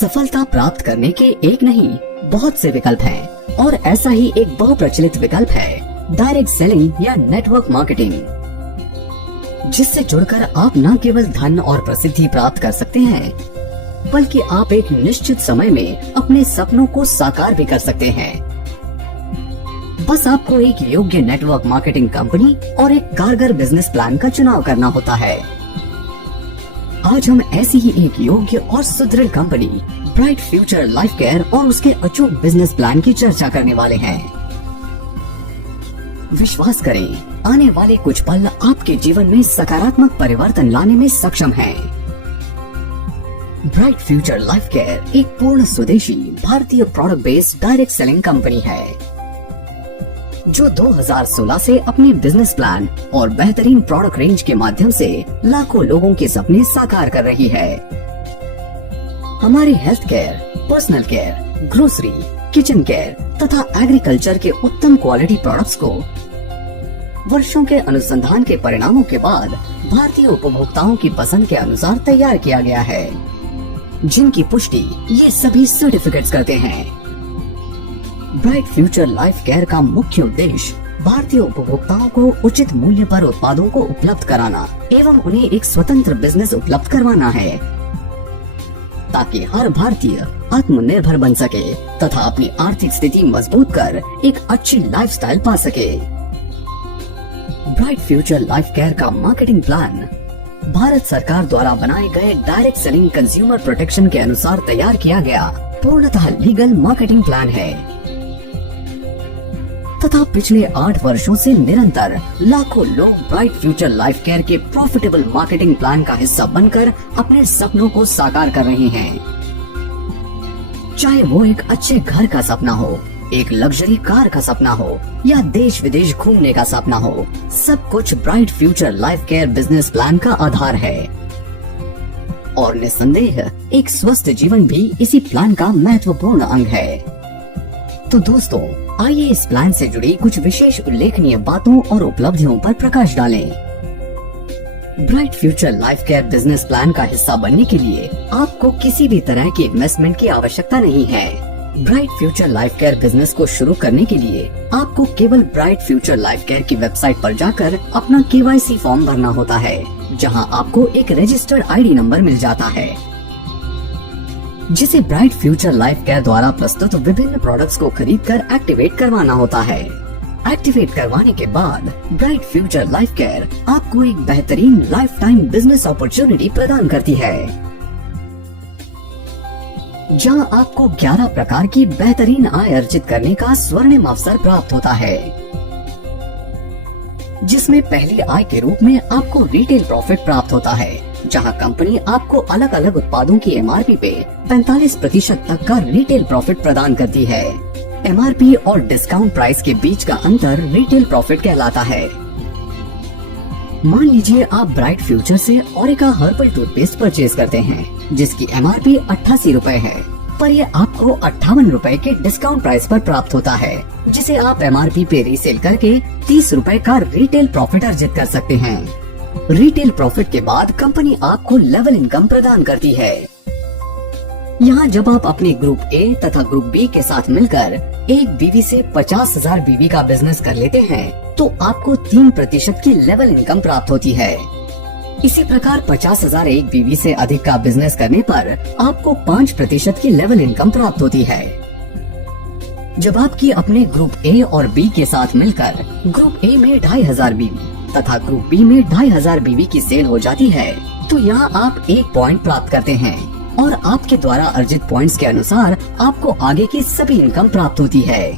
सफलता प्राप्त करने के एक नहीं बहुत से विकल्प हैं और ऐसा ही एक बहुप्रचलित विकल्प है डायरेक्ट सेलिंग या नेटवर्क मार्केटिंग, जिससे जुड़कर आप न केवल धन और प्रसिद्धि प्राप्त कर सकते हैं बल्कि आप एक निश्चित समय में अपने सपनों को साकार भी कर सकते हैं। बस आपको एक योग्य नेटवर्क मार्केटिंग कंपनी और एक कारगर बिजनेस प्लान का चुनाव करना होता है। आज हम ऐसी ही एक योग्य और सुदृढ़ company bright future life care और उसके अचूक बिजनेस प्लान की चर्चा करने वाले हैं। विश्वास करें, आने वाले कुछ पल आपके जीवन में सकारात्मक परिवर्तन लाने में सक्षम हैं। ब्राइट फ्यूचर लाइफ केयर एक पूर्ण स्वदेशी भारतीय product based direct selling company है जो 2016 से अपने बिजनेस प्लान और बेहतरीन प्रोडक्ट रेंज के माध्यम से लाखों लोगों के सपने साकार कर रही है। हमारे health care, personal care, grocery, kitchen care तथा एग्रीकल्चर के उत्तम क्वालिटी प्रोडक्ट्स को वर्षों के अनुसंधान के परिणामों के बाद भारतीय उपभोक्ताओं की पसंद के अनुसार तैयार किया गया है, जिनकी पुष्टि ये सभी सर्टिफिकेट्स करते हैं। ब्राइट फ्यूचर लाइफ केयर का मुख्य उद्देश्य भारतीय उपभोक्ताओं को उचित मूल्य पर उत्पादों को उपलब्ध कराना एवं उन्हें एक स्वतंत्र बिजनेस उपलब्ध करवाना है, ताकि हर भारतीय आत्मनिर्भर बन सके तथा अपनी आर्थिक स्थिति मजबूत कर एक अच्छी लाइफस्टाइल पा सके। ब्राइट फ्यूचर लाइफ केयर का मार्केटिंग प्लान भारत सरकार द्वारा बनाए गए डायरेक्ट सेलिंग कंज्यूमर प्रोटेक्शन के अनुसार तैयार किया गया पूर्णतः लीगल मार्केटिंग प्लान है तथा पिछले 8 वर्षों से निरंतर लाखों लोग ब्राइट फ्यूचर लाइफ केयर के प्रॉफिटेबल मार्केटिंग प्लान का हिस्सा बनकर अपने सपनों को साकार कर रहे हैं। चाहे वो एक अच्छे घर का सपना हो, एक लग्जरी कार का सपना हो या देश विदेश घूमने का सपना हो, सब कुछ bright future life care business plan का आधार है और निस्संदेह एक स्वस्थ जीवन भी इसी प्लान का महत्वपूर्ण अंग है। तो दोस्तों, आइए इस प्लान से जुड़ी कुछ विशेष उल्लेखनीय बातों और उपलब्धियों पर प्रकाश डालें। Bright future life care business plan का हिस्सा बनने के लिए आपको किसी भी तरह की इन्वेस्टमेंट की आवश्यकता नहीं है। Bright future life care business को शुरू करने के लिए आपको केवल ब्राइट फ्यूचर लाइफ केयर की वेबसाइट पर जाकर अपना KYC फॉर्म भरना होता है, जहां आपको एक रजिस्टर्ड ID नंबर मिल जाता है, जिसे ब्राइट फ्यूचर लाइफ केयर द्वारा प्रस्तुत विभिन्न प्रोडक्ट्स को खरीदकर एक्टिवेट करवाना होता है। एक्टिवेट करवाने के बाद ब्राइट फ्यूचर लाइफ केयर आपको एक बेहतरीन लाइफ टाइम बिजनेस अपॉर्चुनिटी प्रदान करती है, जहां आपको 11 प्रकार की बेहतरीन आय अर्जित करने का स्वर्णिम अवसर प्राप्त होता है, जिसमें पहली आय के रूप में आपको रिटेल प्रॉफिट प्राप्त होता है, जहां कंपनी आपको अलग अलग उत्पादों की MRP पे 45% तक का रिटेल प्रॉफिट प्रदान करती है। MRP और डिस्काउंट प्राइस के बीच का अंतर रिटेल प्रॉफिट कहलाता है। मान लीजिए आप ब्राइट फ्यूचर से ओरिका हर्बल टूथपेस्ट परचेज करते हैं, जिसकी MRP 88 रुपए है, पर ये आपको 58 रुपए के डिस्काउंट प्राइस पर प्राप्त होता है, जिसे आप MRP पे रीसेल करके 30 रुपए का रिटेल प्रॉफिट अर्जित कर सकते हैं। रिटेल प्रॉफिट के बाद कंपनी आपको लेवल इनकम प्रदान करती है। यहाँ जब आप अपने ग्रुप A तथा ग्रुप B के साथ मिलकर एक बीवी से 50,000 बीवी का बिजनेस कर लेते हैं, तो आपको 3% की लेवल इनकम प्राप्त होती है। इसी प्रकार 50,000 एक बीवी से अधिक का बिजनेस करने पर आपको 5% की लेवल इनकम प्राप्त होती है। जब आपकी अपने ग्रुप A और B के साथ मिलकर ग्रुप A में 2,500 बीवी तथा ग्रुप B में 2,500 बीवी की सेल हो जाती है, तो यहाँ आप 1 पॉइंट प्राप्त करते हैं और आपके द्वारा अर्जित पॉइंट्स के अनुसार आपको आगे की सभी इनकम प्राप्त होती है।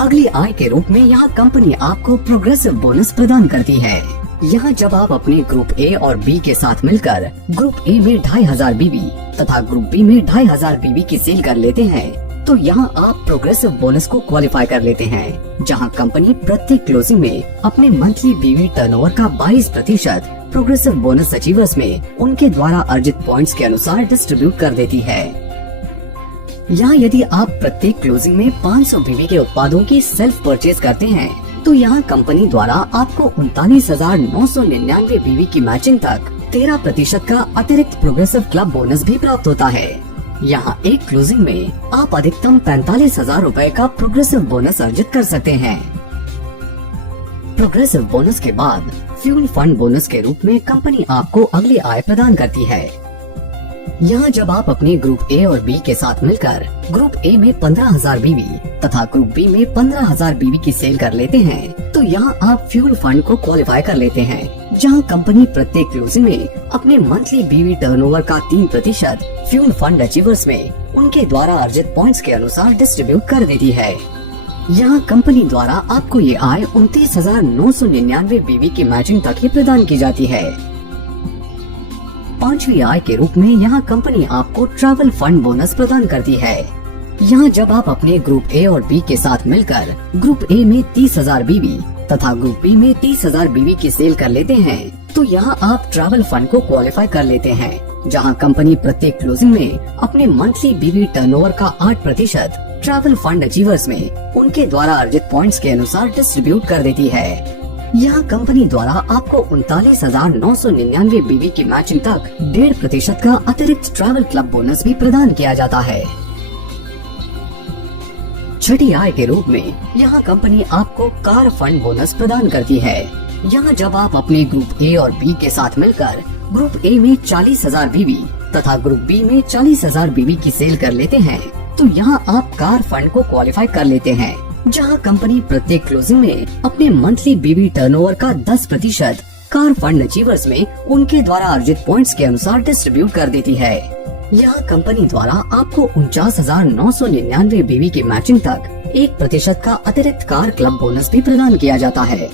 अगली आय के रूप में यहाँ कंपनी आपको प्रोग्रेसिव बोनस प्रदान करती है। यहाँ जब आप अपने ग्रुप A और B के साथ मिलकर ग्रुप A में 2,500 बीवी तथा ग्रुप B में 2,500 बीवी की सेल कर लेते हैं, तो यहाँ आप प्रोग्रेसिव बोनस को क्वालिफाई कर लेते हैं, जहाँ कंपनी प्रत्येक क्लोजिंग में अपने मंथली बीवी टर्नओवर का 22% प्रोग्रेसिव बोनस अचीवर्स में उनके द्वारा अर्जित पॉइंट्स के अनुसार डिस्ट्रीब्यूट कर देती है। यहाँ यदि आप प्रत्येक क्लोजिंग में 500 बीवी के उत्पादों की सेल्फ परचेज करते हैं, तो यहाँ कंपनी द्वारा आपको 39,999 बीवी की मैचिंग तक 13% का अतिरिक्त प्रोग्रेसिव क्लब बोनस भी प्राप्त होता है। यहाँ एक क्लोजिंग में आप अधिकतम 45,000 रूपए का प्रोग्रेसिव बोनस अर्जित कर सकते हैं। प्रोग्रेसिव बोनस के बाद फ्यूल फंड बोनस के रूप में कंपनी आपको अगली आय प्रदान करती है। यहाँ जब आप अपने ग्रुप ए और बी के साथ मिलकर ग्रुप ए में 15,000 बीवी तथा ग्रुप बी में 15,000 बीवी की सेल कर लेते हैं, तो यहाँ आप फ्यूल फंड को क्वालिफाई कर लेते हैं, जहाँ कंपनी प्रत्येक क्लोजिंग में अपने मंथली बीवी टर्नओवर का 3% फ्यूल फंड अचीवर्स में उनके द्वारा अर्जित पॉइंट्स के अनुसार डिस्ट्रीब्यूट कर देती है। यहाँ कंपनी द्वारा आपको ये आय 29,999 बीवी की मैचिंग तक ही प्रदान की जाती है। पांचवी आय के रूप में यहाँ कंपनी आपको ट्रैवल फंड बोनस प्रदान करती है। यहाँ जब आप अपने ग्रुप ए और बी के साथ मिलकर ग्रुप ए में 30,000 बीवी तथा ग्रुप बी में 30,000 बीवी की सेल कर लेते हैं, तो यहाँ आप ट्रैवल फंड को क्वालिफाई कर लेते हैं, जहाँ कंपनी प्रत्येक क्लोजिंग में अपने मंथली बीवी टर्नओवर का 8% ट्रैवल फंड अचीवर्स में उनके द्वारा अर्जित पॉइंट्स के अनुसार डिस्ट्रीब्यूट कर देती है। यहाँ कंपनी द्वारा आपको 39,999 बीवी की मैचिंग तक 1.5% का अतिरिक्त ट्रैवल क्लब बोनस भी प्रदान किया जाता है। छठी आय के रूप में यहाँ कंपनी आपको कार फंड बोनस प्रदान करती है। यहाँ जब आप अपने ग्रुप ए और बी के साथ मिलकर ग्रुप ए में 40,000 बीवी तथा ग्रुप बी में 40,000 बीवी की सेल कर लेते हैं, तो यहाँ आप कार फंड को क्वालिफाई कर लेते हैं, जहाँ कंपनी प्रत्येक क्लोजिंग में अपने मंथली बीवी टर्नओवर का 10% कार फंड अचीवर्स में उनके द्वारा अर्जित पॉइंट्स के अनुसार डिस्ट्रीब्यूट कर देती है। यहाँ कंपनी द्वारा आपको 49,999 बीवी की मैचिंग तक 1% का अतिरिक्त कार क्लब बोनस भी प्रदान किया जाता है।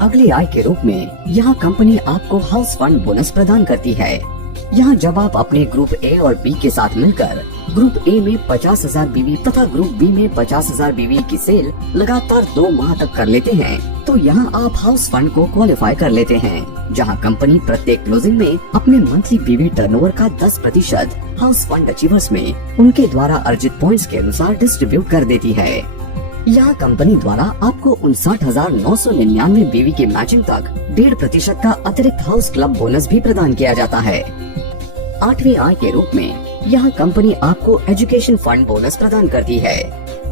अगली आय के रूप में यहाँ कंपनी आपको हाउस फंड बोनस प्रदान करती है। यहाँ जब आप अपने ग्रुप ए और बी के साथ मिलकर ग्रुप ए में 50,000 बीवी तथा ग्रुप बी में 50,000 बीवी की सेल लगातार 2 माह तक कर लेते हैं, तो यहाँ आप हाउस फंड को क्वालिफाई कर लेते हैं, जहाँ कंपनी प्रत्येक क्लोजिंग में अपने मंथली बीवी टर्नओवर का 10% हाउस फंड अचीवर्स में उनके द्वारा अर्जित पॉइंट्स के अनुसार डिस्ट्रीब्यूट कर देती है। यहाँ कंपनी द्वारा आपको 59,999 बीवी की मैचिंग तक 1.5% का अतिरिक्त हाउस क्लब बोनस भी प्रदान किया जाता है। आठवीं आय के रूप में यहाँ कंपनी आपको एजुकेशन फंड बोनस प्रदान करती है।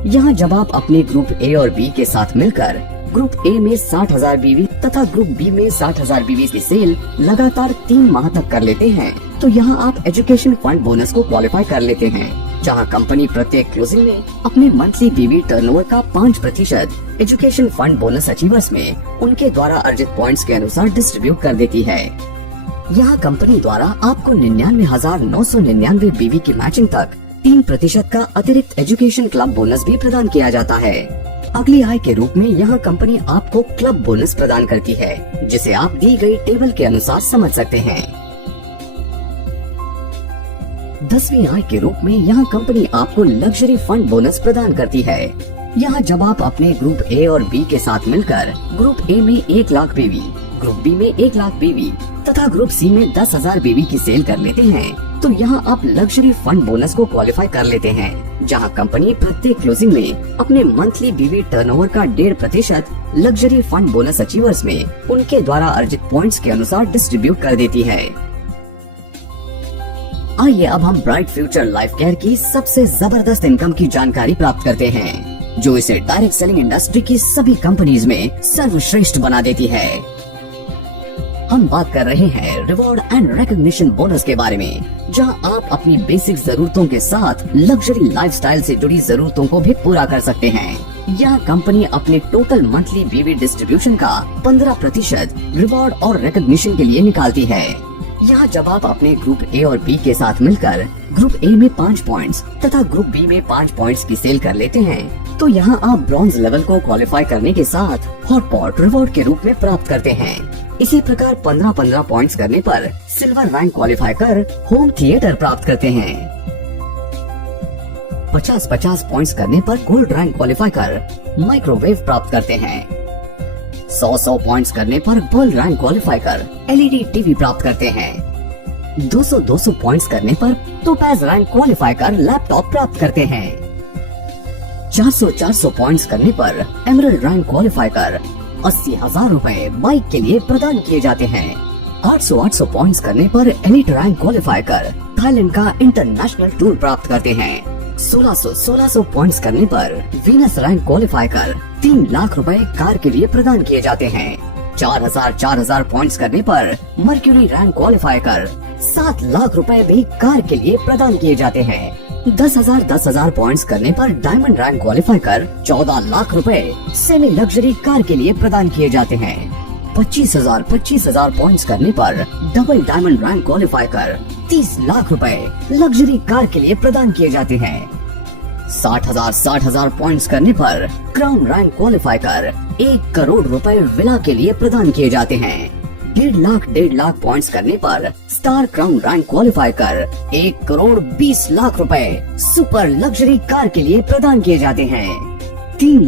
यहाँ जब आप अपने ग्रुप ए और बी के साथ मिलकर ग्रुप ए में 60,000 बीवी तथा ग्रुप बी में 60,000 बीवी की सेल लगातार 3 माह तक कर लेते हैं, तो यहाँ आप एजुकेशन फंड बोनस को क्वालिफाई कर लेते हैं, जहाँ कंपनी प्रत्येक क्लोजिंग में अपने मंथली बीवी टर्नओवर का 5% एजुकेशन फंड बोनस अचीवर्स में उनके द्वारा अर्जित पॉइंट्स के अनुसार डिस्ट्रीब्यूट कर देती है। यहाँ कंपनी द्वारा आपको 99,999 बीवी की मैचिंग तक 3% का अतिरिक्त एजुकेशन क्लब बोनस भी प्रदान किया जाता है। अगली आय के रूप में यहाँ कंपनी आपको क्लब बोनस प्रदान करती है, जिसे आप दी गई टेबल के अनुसार समझ सकते हैं। 10वीं आय के रूप में यहाँ कंपनी आपको लग्जरी फंड बोनस प्रदान करती है। यहाँ जब आप अपने ग्रुप ए और बी के साथ मिलकर ग्रुप ए में 1 लाख बीवी, ग्रुप बी में 1 लाख बीवी तथा ग्रुप सी में 10,000 बीवी की सेल कर लेते हैं, तो यहाँ आप लग्जरी फंड बोनस को क्वालिफाई कर लेते हैं, जहाँ कंपनी प्रत्येक क्लोजिंग में अपने मंथली बीवी टर्नओवर का 1.5% लग्जरी फंड बोनस अचीवर्स में उनके द्वारा अर्जित पॉइंट्स के अनुसार डिस्ट्रीब्यूट कर देती है। आइए अब हम ब्राइट फ्यूचर लाइफ केयर की सबसे जबरदस्त इनकम की जानकारी प्राप्त करते हैं, जो इसे डायरेक्ट सेलिंग इंडस्ट्री की सभी कंपनीज में सर्वश्रेष्ठ बना देती है। हम बात कर रहे हैं रिवॉर्ड एंड रिकॉग्निशन बोनस के बारे में, जहां आप अपनी बेसिक जरूरतों के साथ लग्जरी लाइफस्टाइल से जुड़ी जरूरतों को भी पूरा कर सकते हैं। यह कंपनी अपने टोटल मंथली बीवी डिस्ट्रीब्यूशन का 15% रिवॉर्ड और रिकॉग्निशन के लिए निकालती है। यहाँ जब आप अपने ग्रुप ए और बी के साथ मिलकर ग्रुप ए में 5 पॉइंट्स तथा ग्रुप बी में 5 पॉइंट्स की सेल कर लेते हैं, तो यहाँ आप ब्रॉन्ज लेवल को क्वालिफाई करने के साथ हॉट पॉट रिवॉर्ड के रूप में प्राप्त करते हैं। इसी प्रकार 15-15 पॉइंट्स करने पर सिल्वर रैंक क्वालिफाई कर होम थिएटर प्राप्त करते हैं। 50-50 पॉइंट्स करने पर गोल्ड रैंक क्वालिफाई कर माइक्रोवेव प्राप्त करते हैं। 100-100 पॉइंट्स करने पर गोल्ड रैंक क्वालिफाई कर एलईडी टीवी प्राप्त करते हैं। 200-200 पॉइंट्स करने पर टोपैज रैंक क्वालिफाई कर लैपटॉप प्राप्त करते हैं। 400-400 पॉइंट्स करने पर एमरल्ड रैंक क्वालिफाई कर 80,000 रूपए बाइक के लिए प्रदान किए जाते हैं। 800-800 पॉइंट्स करने पर एलिट रैंक क्वालिफाई कर थाईलैंड का इंटरनेशनल टूर प्राप्त करते हैं। 1600 पॉइंट्स करने पर वीनस रैंक क्वालिफाई कर 3 लाख रुपए कार के लिए प्रदान किए जाते हैं। 4000 पॉइंट्स करने पर मर्क्यूरी रैंक क्वालिफाई कर 7 लाख रुपए भी कार के लिए प्रदान किए जाते हैं। 10,000 पॉइंट्स करने पर डायमंड रैंक क्वालिफाई कर 14 लाख रुपए सेमी लग्जरी कार के लिए प्रदान किए जाते हैं। 25,000 पॉइंट्स करने पर डबल डायमंड रैंक क्वालिफाई कर 30 लाख रुपए लग्जरी कार के लिए प्रदान किए जाते हैं। 60,000 पॉइंट्स करने पर क्राउन रैंक क्वालिफाई कर 1 करोड़ रुपए विला के लिए प्रदान किए जाते हैं। 1.5 लाख पॉइंट्स करने पर स्टार क्राउन रैंक क्वालिफाई कर 1 करोड़ 20 लाख रुपए सुपर लग्जरी कार के लिए प्रदान किए जाते हैं। 3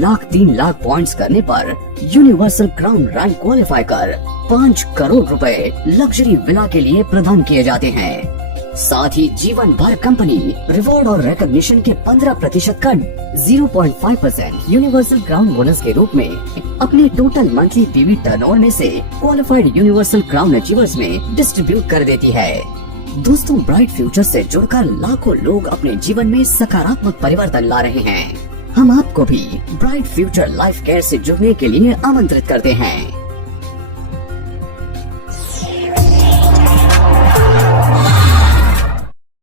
लाख पॉइंट्स करने पर यूनिवर्सल क्राउन रैंक क्वालिफाई कर 5 करोड़ रुपए लग्जरी विला के लिए प्रदान किए जाते हैं। साथ ही जीवन भर कंपनी रिवॉर्ड और रिकॉग्निशन के 15% का 0.5% यूनिवर्सल क्राउन बोनस के रूप में अपने टोटल मंथली पीवी टर्नओवर में से क्वालिफाइड यूनिवर्सल क्राउन अचीवर्स में डिस्ट्रीब्यूट कर देती है। दोस्तों, ब्राइट फ्यूचर से जुड़कर लाखों लोग अपने जीवन में सकारात्मक परिवर्तन ला रहे हैं। हम आपको भी ब्राइट फ्यूचर लाइफ केयर से जुड़ने के लिए आमंत्रित करते हैं।